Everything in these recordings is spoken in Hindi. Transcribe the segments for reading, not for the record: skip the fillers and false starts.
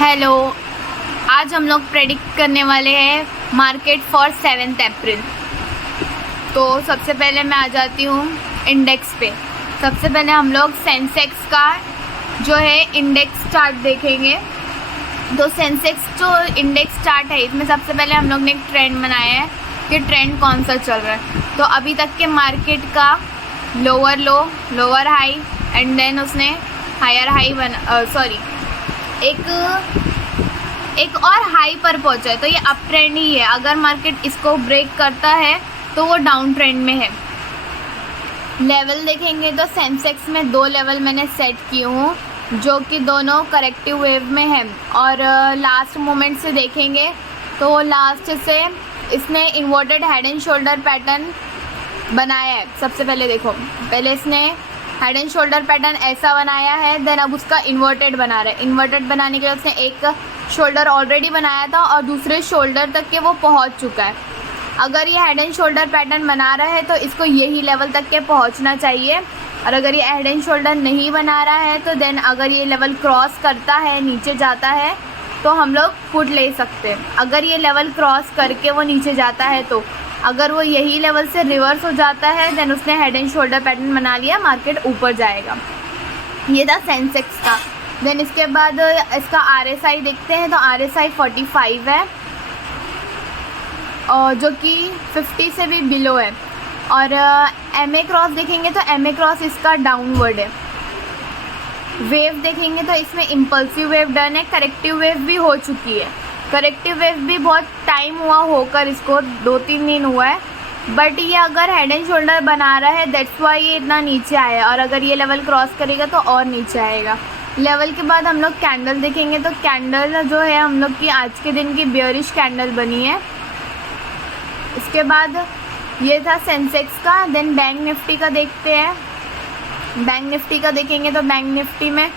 हेलो। आज हम लोग प्रेडिक्ट करने वाले हैं मार्केट फॉर 7 अप्रैल। तो सबसे पहले मैं आ जाती हूँ इंडेक्स पे। सबसे पहले हम लोग सेंसेक्स का जो है इंडेक्स चार्ट देखेंगे। तो सेंसेक्स जो इंडेक्स चार्ट है इसमें सबसे पहले हम लोग ने एक ट्रेंड बनाया है कि ट्रेंड कौन सा चल रहा है। तो अभी तक के मार्केट का lower low, lower high and then उसने हायर हाई एक और हाई पर पहुंचा है। तो ये अप ट्रेंड ही है। अगर मार्केट इसको ब्रेक करता है तो वो डाउन ट्रेंड में है। लेवल देखेंगे तो सेंसेक्स में 2 लेवल मैंने सेट किए हूँ जो कि दोनों करेक्टिव वेव में है। और लास्ट मोमेंट से देखेंगे तो लास्ट से इसने inverted head and shoulder pattern बनाया है। सबसे पहले देखो, पहले इसने हेड एंड शोल्डर पैटर्न ऐसा बनाया है, देन अब उसका इन्वर्टेड बना रहा है। इन्वर्टेड बनाने के लिए उसने एक शोल्डर ऑलरेडी बनाया था और दूसरे शोल्डर तक के वो पहुंच चुका है। अगर ये हेड एंड शोल्डर पैटर्न बना रहा है तो इसको यही लेवल तक के पहुंचना चाहिए। और अगर ये हेड एंड शोल्डर नहीं बना रहा है तो देन अगर ये लेवल क्रॉस करता है, नीचे जाता है, तो हम लोग पुट ले सकते हैं। अगर ये लेवल क्रॉस करके वो नीचे जाता है तो अगर वो यही लेवल से रिवर्स हो जाता है देन उसने हेड एंड शोल्डर पैटर्न बना लिया, मार्केट ऊपर जाएगा। ये था सेंसेक्स का। देन इसके बाद इसका RSI देखते हैं तो RSI 45 है और जो कि 50 से भी बिलो है। और MA क्रॉस देखेंगे तो MA क्रॉस इसका डाउनवर्ड है। वेव देखेंगे तो इसमें इम्पल्सिव वेव डन है, करेक्टिव वेव भी हो चुकी है। करेक्टिव वेव भी बहुत टाइम हुआ होकर, इसको 2-3 दिन हुआ है, बट ये अगर हेड एंड शोल्डर बना रहा है दैट्स वाई ये इतना नीचे आया। और अगर ये लेवल क्रॉस करेगा तो और नीचे आएगा। लेवल के बाद हम लोग कैंडल देखेंगे तो कैंडल जो है हम लोग की आज के दिन की बेयरिश कैंडल बनी है। इसके बाद ये था सेंसेक्स का। देन बैंक निफ्टी का देखते हैं। बैंक निफ्टी का देखेंगे तो बैंक निफ्टी में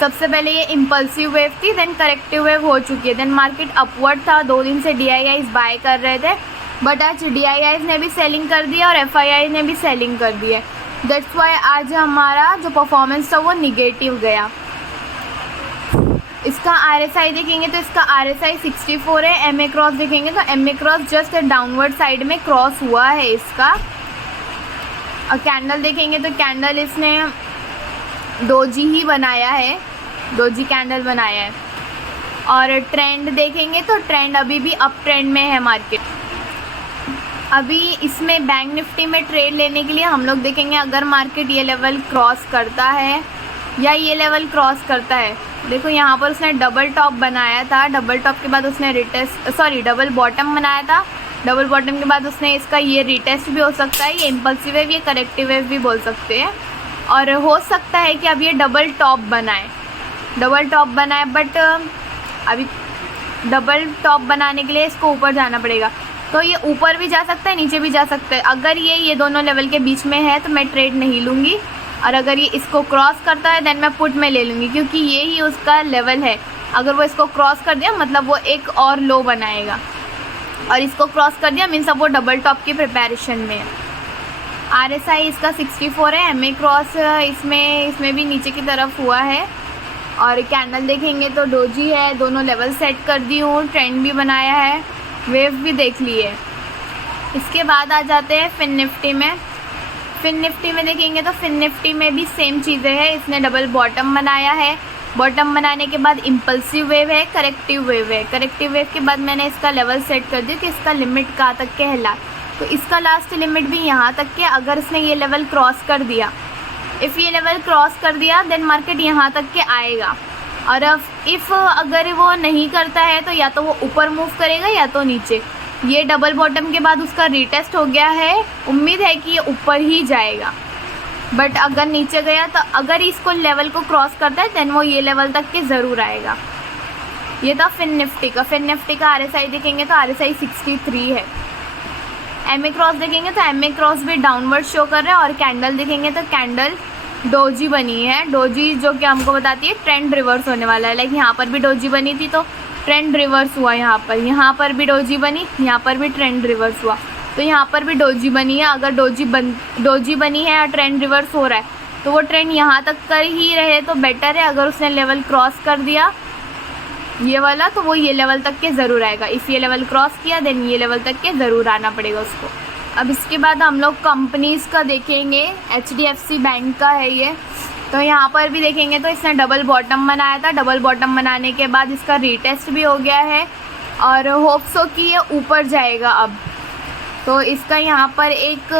सबसे पहले ये इम्पल्सिव वेव थी, देन करेक्टिव वेव हो चुकी है। देन मार्केट अपवर्ड था, 2 दिन से DIIs बाय कर रहे थे, बट आज DIIs ने भी सेलिंग कर दिया और FII ने भी सेलिंग कर दी है। दैट्स वाई आज हमारा जो परफॉर्मेंस था वो निगेटिव गया। इसका RSI देखेंगे तो इसका RSI 64 है। MA क्रॉस देखेंगे तो MA cross just downward side में क्रॉस हुआ है इसका। और कैंडल देखेंगे तो कैंडल इसने डोजी ही बनाया है, डोजी कैंडल बनाया है। और ट्रेंड देखेंगे तो ट्रेंड अभी भी अप ट्रेंड में है मार्केट। अभी इसमें बैंक निफ्टी में ट्रेड लेने के लिए हम लोग देखेंगे अगर मार्केट ये लेवल क्रॉस करता है या ये लेवल क्रॉस करता है। देखो यहाँ पर उसने डबल टॉप बनाया था, डबल टॉप के बाद उसने डबल बॉटम बनाया था। डबल बॉटम के बाद उसने इसका ये रिटेस्ट भी हो सकता है, ये इम्पल्सिव वेव, ये करेक्टिव वेव भी बोल सकते हैं। और हो सकता है कि अब ये डबल टॉप बनाए, बट अभी डबल टॉप बनाने के लिए इसको ऊपर जाना पड़ेगा। तो ये ऊपर भी जा सकता है, नीचे भी जा सकता है। अगर ये दोनों लेवल के बीच में है तो मैं ट्रेड नहीं लूँगी, और अगर ये इसको क्रॉस करता है देन मैं पुट में ले लूँगी, क्योंकि ये ही उसका लेवल है। अगर वो इसको क्रॉस कर दिया मतलब वो एक और लो बनाएगा, और इसको क्रॉस कर दिया मीन्स अब वो डबल टॉप की प्रिपरेशन में है। RSI इसका 64 है। MA क्रॉस इसमें भी नीचे की तरफ हुआ है। और कैंडल देखेंगे तो डोजी है, दोनों लेवल सेट कर दी हूँ, ट्रेंड भी बनाया है, वेव भी देख ली है। इसके बाद आ जाते हैं फिन निफ्टी में। फिन निफ्टी में देखेंगे तो फिन निफ्टी में भी सेम चीज़ें हैं। इसने डबल बॉटम बनाया है, बॉटम बनाने के बाद इम्पल्सिव वेव है, करेक्टिव वेव है। करेक्टिव वेव के बाद मैंने इसका लेवल सेट कर दिया कि इसका लिमिट कहाँ तक के है। तो इसका लास्ट लिमिट भी यहाँ तक के, अगर इसने ये लेवल क्रॉस कर दिया, इफ़ ये लेवल क्रॉस कर दिया देन मार्केट यहाँ तक के आएगा। और अगर वो नहीं करता है तो या तो वो ऊपर मूव करेगा या तो नीचे। ये डबल बॉटम के बाद उसका रीटेस्ट हो गया है, उम्मीद है कि ये ऊपर ही जाएगा। बट अगर नीचे गया तो अगर इसको लेवल को क्रॉस करता है देन वो ये लेवल तक के ज़रूर आएगा। ये था फिन निफ्टी का। फिन निफ्टी का RSI देखेंगे तो RSI 63 है। MA क्रॉस देखेंगे तो MA क्रॉस भी डाउनवर्ड शो कर रहा है। और कैंडल देखेंगे तो कैंडल डोजी बनी है, डोजी जो कि हमको बताती है ट्रेंड रिवर्स होने वाला है। लाइक यहाँ पर भी डोजी बनी थी तो ट्रेंड रिवर्स हुआ, यहाँ पर भी डोजी बनी, यहाँ पर भी ट्रेंड रिवर्स हुआ, तो यहाँ पर भी डोजी बनी है। अगर डोजी बनी है और ट्रेंड रिवर्स हो रहा है तो वो ट्रेंड यहाँ तक कर ही रहे तो बेटर है। अगर उसने लेवल क्रॉस कर दिया ये वाला, तो वो ये लेवल तक के ज़रूर आएगा। इस ये लेवल क्रॉस किया देन ये लेवल तक के ज़रूर आना पड़ेगा उसको। अब इसके बाद हम लोग कंपनीज़ का देखेंगे। HDFC बैंक का है ये, तो यहाँ पर भी देखेंगे तो इसने डबल बॉटम बनाया था। डबल बॉटम बनाने के बाद इसका रीटेस्ट भी हो गया है और होप सो कि ये ऊपर जाएगा अब। तो इसका यहाँ पर एक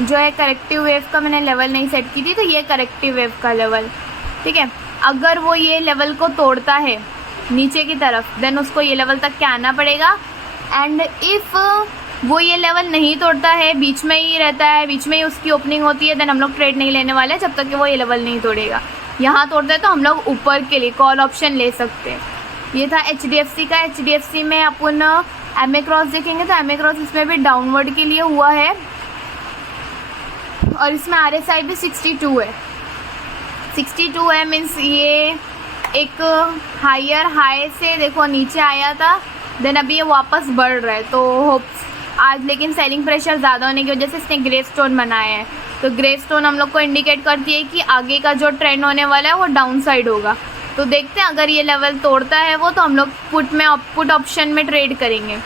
जो है करेक्टिव वेव का मैंने लेवल नहीं सेट की थी, तो ये करेक्टिव वेव का लेवल, ठीक है। अगर वो ये लेवल को तोड़ता है नीचे की तरफ देन उसको ये लेवल तक के आना पड़ेगा। एंड इफ़ वो ये लेवल नहीं तोड़ता है, बीच में ही रहता है, बीच में ही उसकी ओपनिंग होती है, देन हम लोग ट्रेड नहीं लेने वाले जब तक कि वो ये लेवल नहीं तोड़ेगा। यहाँ तोड़ता है तो हम लोग ऊपर के लिए कॉल ऑप्शन ले सकते हैं। ये था HDFC का। HDFC में अपन MA क्रॉस देखेंगे तो MA क्रॉस इसमें भी डाउनवर्ड के लिए हुआ है और इसमें RSI भी 62 है। 62 है मीन्स ये एक हायर हाई से देखो नीचे आया था, देन अभी ये वापस बढ़ रहा है। तो होप्स आज लेकिन सेलिंग प्रेशर ज़्यादा होने की वजह से इसने ग्रे स्टोन बनाया है। तो ग्रे स्टोन हम लोग को इंडिकेट करती है कि आगे का जो ट्रेंड होने वाला है वो डाउन साइड होगा। तो देखते हैं अगर ये लेवल तोड़ता है वो, तो हम लोग पुट ऑप्शन में ट्रेड करेंगे।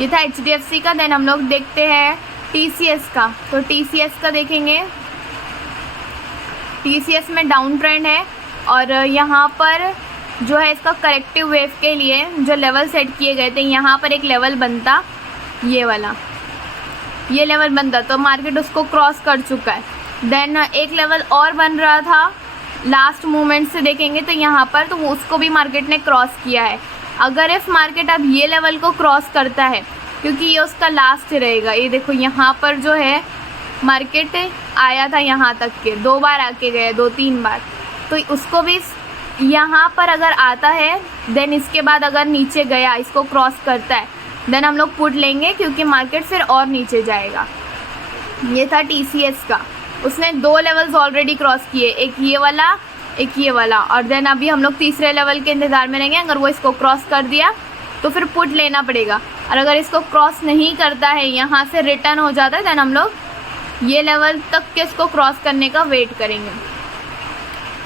ये था HDFC का। देन हम लोग देखते हैं TCS का। तो TCS का देखेंगे, TCS में डाउन ट्रेंड है और यहाँ पर जो है इसका करेक्टिव वेव के लिए जो लेवल सेट किए गए थे, यहाँ पर एक लेवल बनता, ये वाला ये लेवल बनता, तो मार्केट उसको क्रॉस कर चुका है। देन एक लेवल और बन रहा था लास्ट मूवमेंट से देखेंगे तो यहाँ पर, तो उसको भी मार्केट ने क्रॉस किया है। अगर इफ मार्केट अब ये लेवल को क्रॉस करता है, क्योंकि ये उसका लास्ट रहेगा, ये देखो यहाँ पर जो है मार्केट आया था यहाँ तक के, 2 बार आके गए, 2-3 बार, तो उसको भी यहाँ पर अगर आता है देन इसके बाद अगर नीचे गया, इसको क्रॉस करता है, देन हम लोग पुट लेंगे क्योंकि मार्केट फिर और नीचे जाएगा। ये था TCS का। उसने 2 लेवल्स ऑलरेडी क्रॉस किए, एक ये वाला एक ये वाला, और देन अभी हम लोग तीसरे लेवल के इंतज़ार में रहेंगे। अगर वो इसको क्रॉस कर दिया तो फिर पुट लेना पड़ेगा, और अगर इसको क्रॉस नहीं करता है, यहाँ से रिटर्न हो जाता है, देन हम लोग ये लेवल तक के इसको क्रॉस करने का वेट करेंगे।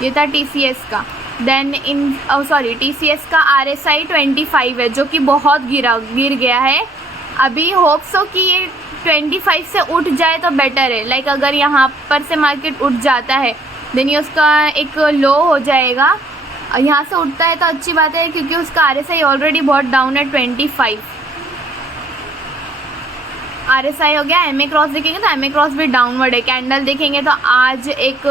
ये था TCS का। देन TCS का RSI 25 है, जो कि बहुत गिर गया है। अभी होप्स हो कि ये 25 से उठ जाए तो बेटर है। लाइक अगर यहाँ पर से मार्केट उठ जाता है देन ये उसका एक लो हो जाएगा, और यहाँ से उठता है तो अच्छी बात है क्योंकि उसका RSI ऑलरेडी बहुत डाउन है, 25 RSI हो गया। MA क्रॉस देखेंगे तो MA क्रॉस भी डाउनवर्ड है। कैंडल देखेंगे तो आज एक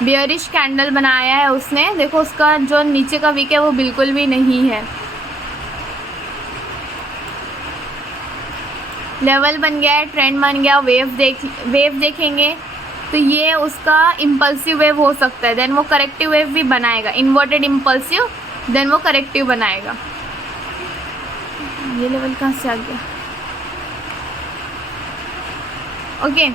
बियरिश कैंडल बनाया है उसने, देखो उसका जो नीचे का वीक है वो बिल्कुल भी नहीं है। लेवल बन गया है, ट्रेंड बन गया। वेव देखेंगे तो ये उसका इम्पल्सिव वेव हो सकता है, देन वो करेक्टिव वेव भी बनाएगा, इन्वर्टेड इम्पल्सिव, देन वो करेक्टिव बनाएगा। ये लेवल कहाँ से आ गया? ओके,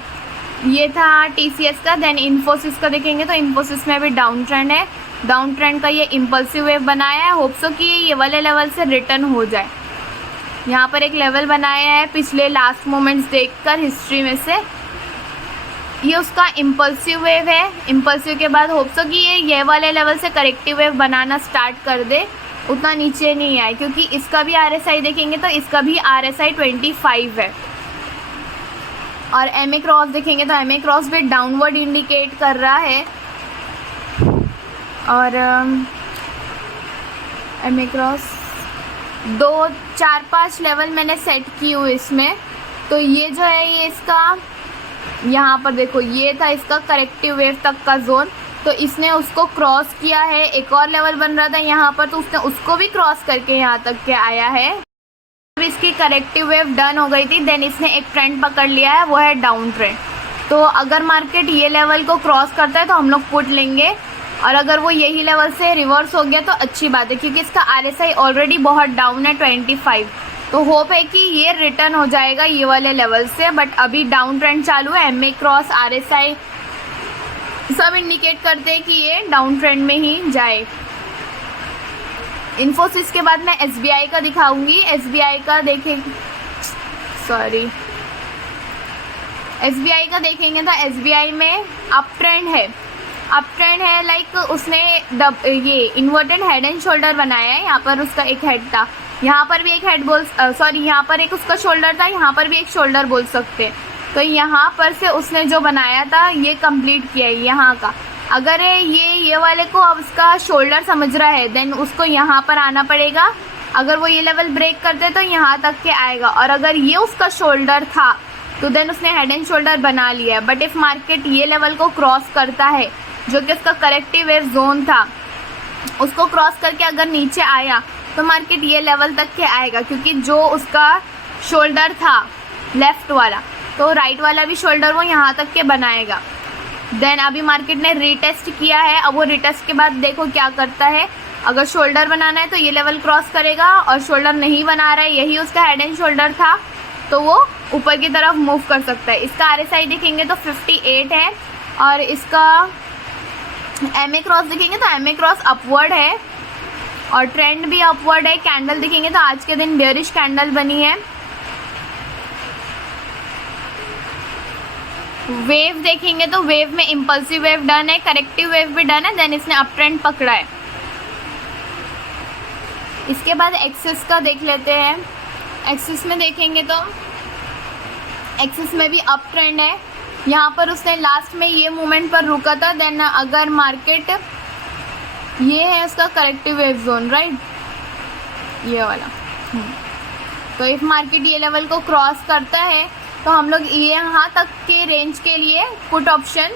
ये था TCS का। देन इन्फोसिस का देखेंगे तो इन्फोसिस में भी डाउन ट्रेंड है। डाउन ट्रेंड का ये इम्पल्सिव वेव बनाया है, होप्सो कि ये वाले लेवल से रिटर्न हो जाए। यहाँ पर एक लेवल बनाया है पिछले लास्ट मोमेंट्स देखकर हिस्ट्री में से, ये उसका इम्पल्सिव वेव है। इम्पल्सिव के बाद होप्सो कि ये वाले लेवल से करेक्टिव वेव बनाना स्टार्ट कर दे, उतना नीचे नहीं आए, क्योंकि इसका भी RSI देखेंगे तो इसका भी RSI 25 है। और MA क्रॉस देखेंगे तो MA क्रॉस भी डाउनवर्ड इंडिकेट कर रहा है, और MA क्रॉस 2, 4, 5 लेवल मैंने सेट की हुई इसमें। तो ये जो है ये इसका यहाँ पर देखो, ये था इसका करेक्टिव वेव तक का जोन, तो इसने उसको क्रॉस किया है। एक और लेवल बन रहा था यहाँ पर, तो उसने उसको भी क्रॉस करके यहाँ तक के आया है। अब इसकी करेक्टिव वेव डन हो गई थी, देन इसने एक ट्रेंड पकड़ लिया है, वो है डाउन ट्रेंड। तो अगर मार्केट ये लेवल को क्रॉस करता है तो हम लोग पुट लेंगे, और अगर वो यही लेवल से रिवर्स हो गया तो अच्छी बात है, क्योंकि इसका RSI ऑलरेडी बहुत डाउन है, 25। तो होप है कि ये रिटर्न हो जाएगा ये वाले लेवल से, बट अभी डाउन ट्रेंड चालू है। MA क्रॉस, RSI सब इंडिकेट करते हैं कि ये डाउन ट्रेंड में ही जाए। इन्फोसिस के बाद मैं SBI का दिखाऊंगी। SBI का देखें, SBI का देखेंगे तो SBI में अप ट्रेंड है। अप ट्रेंड है, लाइक उसने ये इन्वर्टेड हेड एंड शोल्डर बनाया है। यहाँ पर उसका एक हेड था, यहाँ पर भी एक हेड यहाँ पर एक उसका शोल्डर था, यहाँ पर भी एक शोल्डर बोल सकते हैं। तो यहाँ पर से उसने जो बनाया था ये कंप्लीट किया है यहाँ का। अगर ये वाले को अब उसका शोल्डर समझ रहा है देन उसको यहाँ पर आना पड़ेगा। अगर वो ये लेवल ब्रेक करते तो यहाँ तक के आएगा, और अगर ये उसका शोल्डर था तो देन उसने हेड एंड शोल्डर बना लिया है। बट इफ मार्केट ये लेवल को क्रॉस करता है जो कि उसका करेक्टिव वेव जोन था, उसको क्रॉस करके अगर नीचे आया तो मार्केट ये लेवल तक के आएगा, क्योंकि जो उसका शोल्डर था लेफ्ट वाला, तो राइट वाला भी शोल्डर वो यहाँ तक के बनाएगा। देन अभी मार्केट ने रीटेस्ट किया है, अब वो रीटेस्ट के बाद देखो क्या करता है। अगर शोल्डर बनाना है तो ये लेवल क्रॉस करेगा, और शोल्डर नहीं बना रहा है, यही उसका हेड एंड शोल्डर था, तो वो ऊपर की तरफ मूव कर सकता है। इसका RSI देखेंगे तो 58 है, और इसका MA क्रॉस देखेंगे तो MA क्रॉस अपवर्ड है और ट्रेंड भी अपवर्ड है। कैंडल देखेंगे तो आज के दिन बेयरिश कैंडल बनी है। वेव देखेंगे तो वेव में इम्पल्सिव वेव डन है, करेक्टिव वेव भी डन है, देन इसने अप ट्रेंड पकड़ा है। इसके बाद एक्सिस का देख लेते हैं। एक्सिस में देखेंगे तो एक्सिस में भी अप ट्रेंड है। यहाँ पर उसने लास्ट में ये मूवमेंट पर रुका था। देन अगर मार्केट ये है उसका करेक्टिव वेव जोन, राइट, ये वाला, तो इफ मार्केट ये लेवल को क्रॉस करता है तो हम लोग ये यहाँ तक के रेंज के लिए पुट ऑप्शन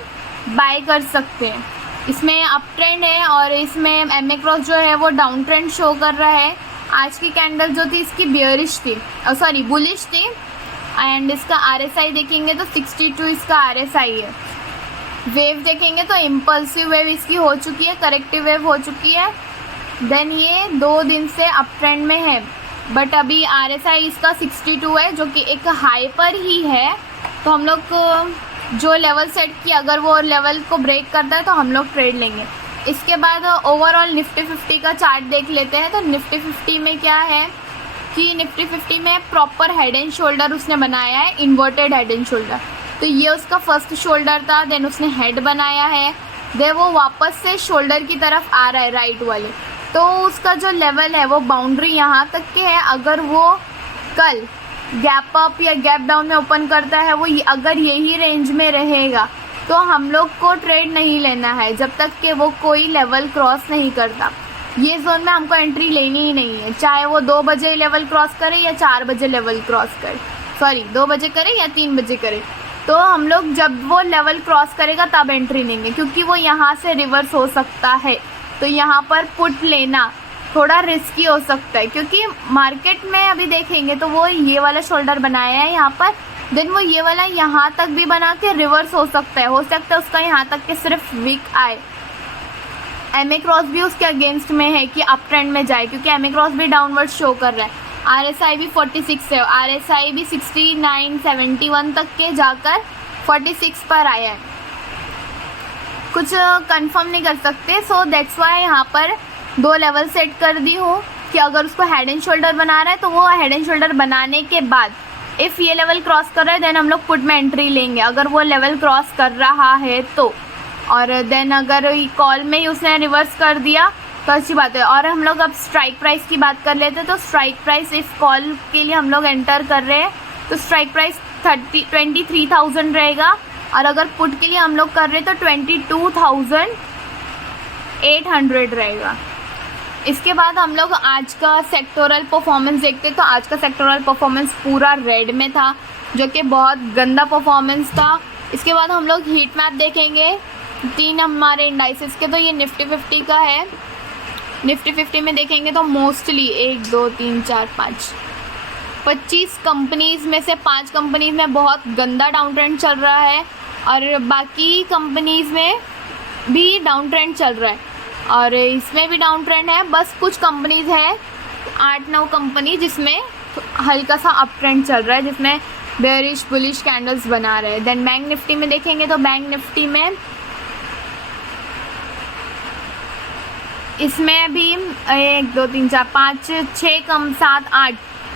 बाय कर सकते हैं। इसमें अप ट्रेंड है और इसमें MA क्रॉस जो है वो डाउन ट्रेंड शो कर रहा है। आज की कैंडल जो थी इसकी बेयरिश थी, सॉरी बुलिश थी। एंड इसका RSI देखेंगे तो 62 इसका RSI है। वेव देखेंगे तो इम्पल्सिव वेव इसकी हो चुकी है, करेक्टिव वेव हो चुकी है। देन ये 2 दिन से अप ट्रेंड में है, बट अभी RSI इसका 62 है जो कि एक हाई पर ही है। तो हम लोग को जो लेवल सेट किया, अगर वो लेवल को ब्रेक करता है तो हम लोग ट्रेड लेंगे। इसके बाद ओवरऑल निफ्टी 50 का चार्ट देख लेते हैं। तो निफ्टी 50 में क्या है कि निफ्टी 50 में प्रॉपर हेड एंड शोल्डर उसने बनाया है, इन्वर्टेड हेड एंड शोल्डर। तो ये उसका फर्स्ट शोल्डर था, देन उसने हेड बनाया है, देन वो वापस से शोल्डर की तरफ आ रहा है राइट वाले। तो उसका जो लेवल है वो बाउंड्री यहाँ तक के है। अगर वो कल गैप अप या गैप डाउन में ओपन करता है, वो अगर यही रेंज में रहेगा तो हम लोग को ट्रेड नहीं लेना है जब तक कि वो कोई लेवल क्रॉस नहीं करता। ये जोन में हमको एंट्री लेनी ही नहीं है, चाहे वो 2 बजे लेवल क्रॉस करे या 4 बजे लेवल क्रॉस करे, सॉरी 2 बजे करे या 3 बजे करे। तो हम लोग जब वो लेवल क्रॉस करेगा तब एंट्री लेंगे, क्योंकि वो यहाँ से रिवर्स हो सकता है। तो यहाँ पर पुट लेना थोड़ा रिस्की हो सकता है, क्योंकि मार्केट में अभी देखेंगे तो वो ये वाला शोल्डर बनाया है यहाँ पर, देन वो ये वाला यहाँ तक भी बना के रिवर्स हो सकता है उसका यहाँ तक के सिर्फ वीक आए। MA क्रॉस भी उसके अगेंस्ट में है कि अप ट्रेंड में जाए, क्योंकि MA क्रॉस भी डाउनवर्ड शो कर रहा है। RSI भी 46 है, RSI भी 69 71 तक के जाकर 46 पर आया है। कुछ कंफर्म नहीं कर सकते, सो दैट्स वाई यहाँ पर 2 लेवल सेट कर दी हूँ कि अगर उसको हेड एंड शोल्डर बना रहा है तो वो हेड एंड शोल्डर बनाने के बाद इफ़ ये लेवल क्रॉस कर रहा है देन हम लोग पुट में एंट्री लेंगे, अगर वो लेवल क्रॉस कर रहा है तो। और देन अगर कॉल में ही उसने रिवर्स कर दिया तो अच्छी बात है। और हम लोग अब स्ट्राइक प्राइस की बात कर लेते हैं। तो स्ट्राइक प्राइस इफ़ कॉल के लिए हम लोग एंटर कर रहे हैं तो स्ट्राइक प्राइस 23,000 रहेगा, और अगर पुट के लिए हम लोग कर रहे हैं तो 22,800 रहेगा। इसके बाद हम लोग आज का सेक्टोरल परफॉर्मेंस देखते हैं। तो आज का सेक्टोरल परफॉर्मेंस पूरा रेड में था, जो कि बहुत गंदा परफॉर्मेंस था। इसके बाद हम लोग हीट मैप देखेंगे 3 हमारे इंडाइसेस के। तो ये निफ्टी 50 का है। निफ्टी 50 में देखेंगे तो मोस्टली 1 2 3 4 5 25 कंपनीज़ में से 5 कंपनीज़ में बहुत गंदा डाउन ट्रेंड चल रहा है, और बाकी कंपनीज़ में भी डाउन ट्रेंड चल रहा है, और इसमें भी डाउन ट्रेंड है। बस कुछ कंपनीज़ है 8-9 कंपनी जिसमें हल्का सा अप ट्रेंड चल रहा है, जिसमें बेयरिश बुलिश कैंडल्स बना रहे हैं। देन बैंक निफ्टी में देखेंगे तो बैंक निफ्टी में इसमें भी 1 2 3 4 5 6 7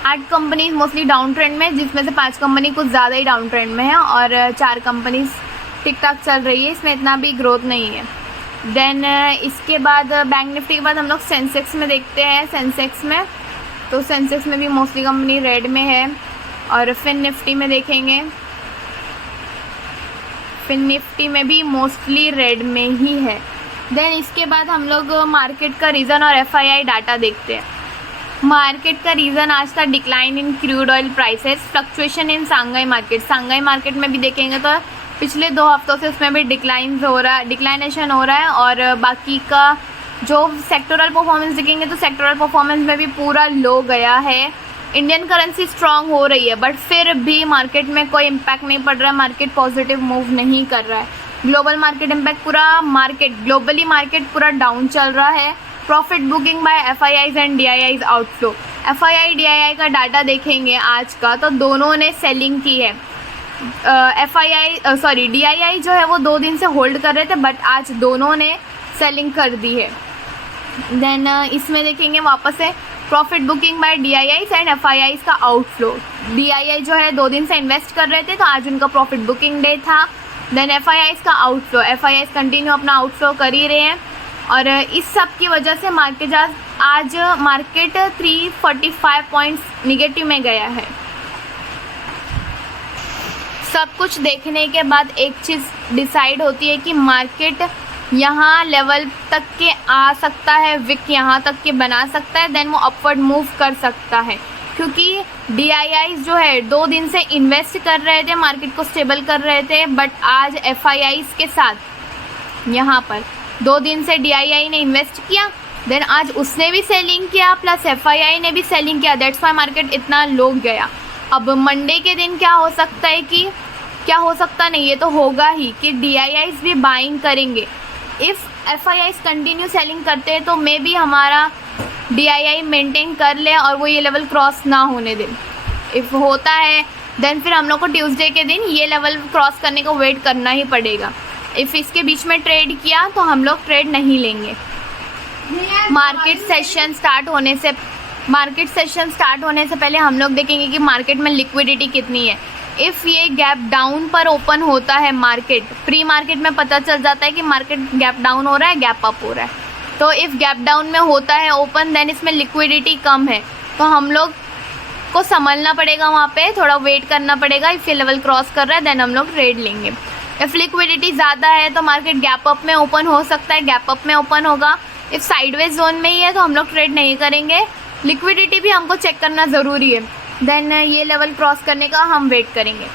8 कंपनीज मोस्टली डाउन ट्रेंड में, जिसमें से 5 कंपनी कुछ ज़्यादा ही डाउन ट्रेंड में है, और 4 कंपनीज ठीक ठाक चल रही है, इसमें इतना भी ग्रोथ नहीं है। देन इसके बाद बैंक निफ्टी के बाद हम लोग सेंसेक्स में देखते हैं। सेंसेक्स में तो सेंसेक्स में भी मोस्टली कंपनी रेड में है। और फिन निफ्टी में देखेंगे, फिन निफ्टी में भी मोस्टली रेड में ही है। देन इसके बाद हम लोग मार्केट का रीज़न और FII डाटा देखते हैं। मार्केट का रीज़न आज था decline in crude oil prices, fluctuation in Shanghai market. Shanghai market में भी देखेंगे तो पिछले 2 हफ्तों से उसमें भी डिक्लाइनेशन हो रहा है। और बाकी का जो सेक्टोरल परफॉर्मेंस देखेंगे तो सेक्टोरल परफॉर्मेंस में भी पूरा लो गया है। इंडियन करेंसी स्ट्रांग हो रही है बट फिर भी मार्केट में कोई इम्पैक्ट नहीं पड़ रहा है, मार्केट पॉजिटिव मूव नहीं कर रहा है। Global market impact globally market पूरा डाउन चल रहा है। Profit booking by FIIs and DIIs outflow. FII DII का डाटा देखेंगे आज का तो दोनों ने सेलिंग की है। DII जो है वो 2 दिन से होल्ड कर रहे थे बट आज दोनों ने सेलिंग कर दी है। देन इसमें देखेंगे वापस से profit booking by DIIs and FIIs का आउटफ्लो। DII जो है 2 दिन से इन्वेस्ट कर रहे थे तो आज उनका प्रॉफिट बुकिंग डे था। देन FIIs का आउटफ्लो, FIIs कंटिन्यू अपना आउटफ्लो कर ही रहे हैं। और इस सब की वजह से आज मार्केट 345 पॉइंट्स निगेटिव में गया है। सब कुछ देखने के बाद एक चीज़ डिसाइड होती है कि मार्केट यहाँ लेवल तक के आ सकता है, विक यहाँ तक के बना सकता है, देन वो अपवर्ड मूव कर सकता है। क्योंकि DIIs जो है 2 दिन से इन्वेस्ट कर रहे थे, मार्केट को स्टेबल कर रहे थे बट आज FIIs के साथ यहाँ पर 2 दिन से DII ने इन्वेस्ट किया, देन आज उसने भी सेलिंग किया प्लस FII ने भी सेलिंग किया, दैट्स वाई मार्केट इतना लो गया। अब मंडे के दिन क्या हो सकता है कि क्या हो सकता नहीं, ये तो होगा ही कि DIIs भी बाइंग करेंगे। इफ़ FIIs कंटिन्यू सेलिंग करते हैं तो मे बी हमारा DII मेंटेन कर ले और वो ये लेवल क्रॉस ना होने दें। इफ़ होता है देन फिर हम लोग को ट्यूसडे के दिन ये लेवल क्रॉस करने को वेट करना ही पड़ेगा। इफ़ इसके बीच में ट्रेड किया तो हम लोग ट्रेड नहीं लेंगे। मार्केट सेशन स्टार्ट होने से पहले हम लोग देखेंगे कि मार्केट में लिक्विडिटी कितनी है। इफ़ ये गैप डाउन पर ओपन होता है मार्केट, प्री मार्केट में पता चल जाता है कि मार्केट गैप डाउन हो रहा है, गैप अप हो रहा है। तो इफ़ गैप डाउन में होता है ओपन देन इसमें लिक्विडिटी कम है तो हम लोग को संभलना पड़ेगा, वहाँ पे थोड़ा वेट करना पड़ेगा। इफ़ ये लेवल क्रॉस कर रहा है देन हम लोग ट्रेड लेंगे। इफ़ लिक्विडिटी ज़्यादा है तो मार्केट गैप अप में ओपन हो सकता है, गैप अप में ओपन होगा। इफ़ साइडवेज जोन में ही है तो हम लोग ट्रेड नहीं करेंगे। लिक्विडिटी भी हमको चेक करना ज़रूरी है, देन ये लेवल क्रॉस करने का हम वेट करेंगे।